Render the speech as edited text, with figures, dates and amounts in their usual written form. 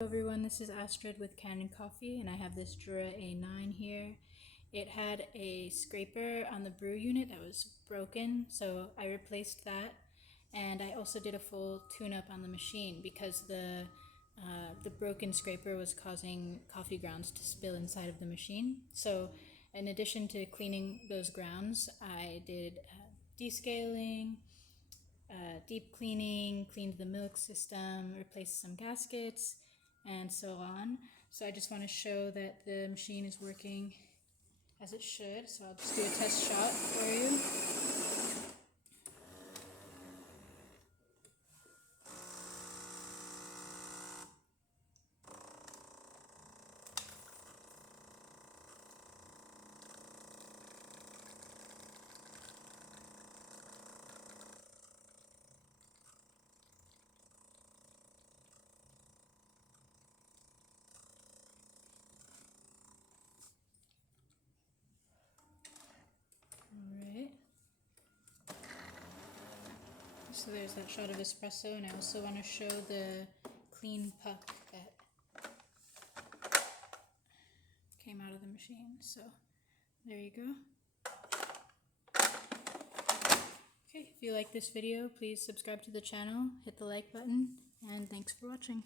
Hello everyone, this is Astrid with Kanen Coffee, and I have this Jura A9 here. It had a scraper on the brew unit that was broken, so I replaced that, and I also did a full tune-up on the machine because the broken scraper was causing coffee grounds to spill inside of the machine. So in addition to cleaning those grounds, I did descaling, deep cleaning, cleaned the milk system, replaced some gaskets, and so on. So I just want to show that the machine is working as it should. So I'll just do a test shot for you. Alright. So there's that shot of espresso, and I also want to show the clean puck that came out of the machine. So there you go. Okay, if you like this video, please subscribe to the channel, hit the like button, and thanks for watching.